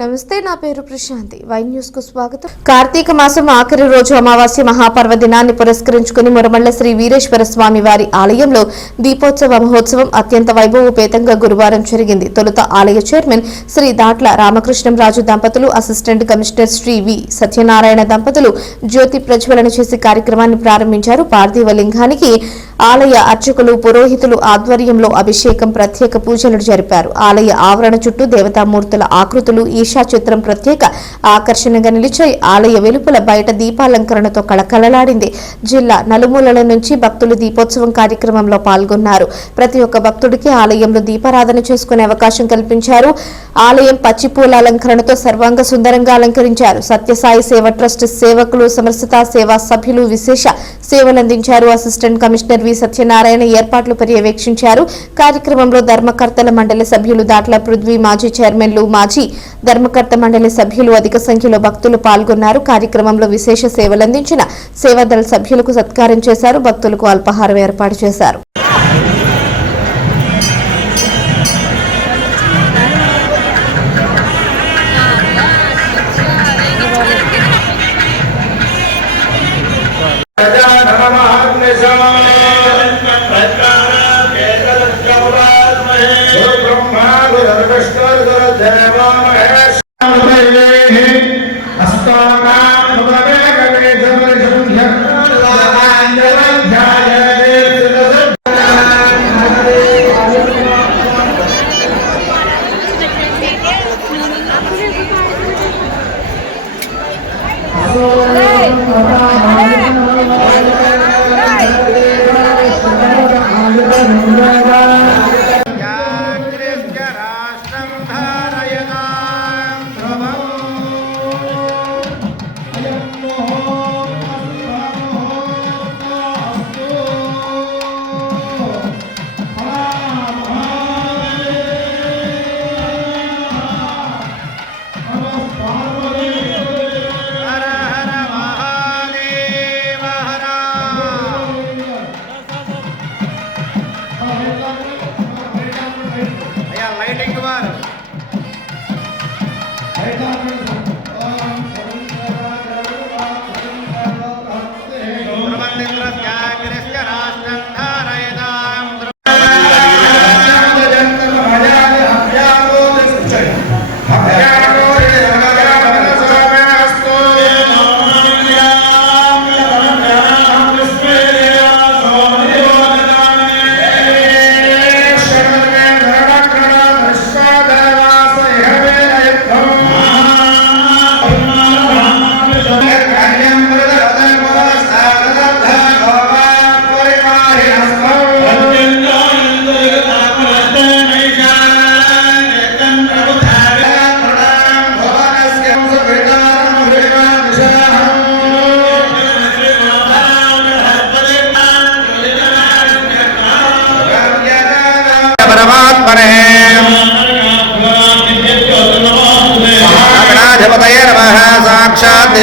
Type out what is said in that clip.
నమస్తే నా పేరు ప్రశాంతి. వై న్యూస్కు స్వాగతం. కార్తీక మాసం ఆఖరి రోజు అమావాస్య మహాపర్వ దినాన్ని పురస్కరించుకుని మురమల్ల శ్రీ వీరేశ్వర స్వామి వారి ఆలయంలో దీపోత్సవ మహోత్సవం అత్యంత వైభవోపేతంగా గురువారం జరిగింది. తొలుత ఆలయ చైర్మన్ శ్రీ దాట్ల రామకృష్ణంరాజు దంపతులు assistant commissioner Shri V Satyanarayana దంపతులు జ్యోతి ప్రజ్వలన చేసి కార్యక్రమాన్ని ప్రారంభించారు. పార్థివ లింగానికి ఆలయ అర్చకులు పురోహితులు ఆధ్వర్యంలో అభిషేకం ప్రత్యేక పూజలు జరిపారు. ఆలయ ఆవరణ చుట్టూ దేవతామూర్తుల ఆకృతులు ఈశా చిత్రం ప్రత్యేక ఆకర్షణగా నిలిచాయి. ఆలయ వెలుపల బయట దీపాలంకరణతో కళకళలాడింది. జిల్లా నలుమూలల నుంచి భక్తులు దీపోత్సవం కార్యక్రమంలో పాల్గొన్నారు. ప్రతి ఒక్క భక్తుడికి ఆలయంలో దీపారాధన చేసుకునే అవకాశం కల్పించారు. ఆలయం పచ్చిపూల అలంకరణతో సర్వాంగ సుందరంగా అలంకరించారు. సత్యసాయి సేవ ట్రస్ట్ సేవకులు సమరసత సేవా సభ్యులు విశేష సేవలందించారు. అసిస్టెంట్ కమిషనర్ వి సత్యనారాయణ ఏర్పాట్లు పర్యవేక్షించారు. కార్యక్రమంలో ధర్మకర్తల మండలి సభ్యులు దాట్ల పృథ్వీ మాజీ చైర్మన్లు మాజీ ధర్మకర్త మండలి సభ్యులు అధిక సంఖ్యలో భక్తులు పాల్గొన్నారు. కార్యక్రమంలో విశేష సేవలందించిన సేవాదళ సభ్యులకు సత్కారం చేశారు. భక్తులకు అల్పాహారం ఏర్పాటు చేశారు. Bye.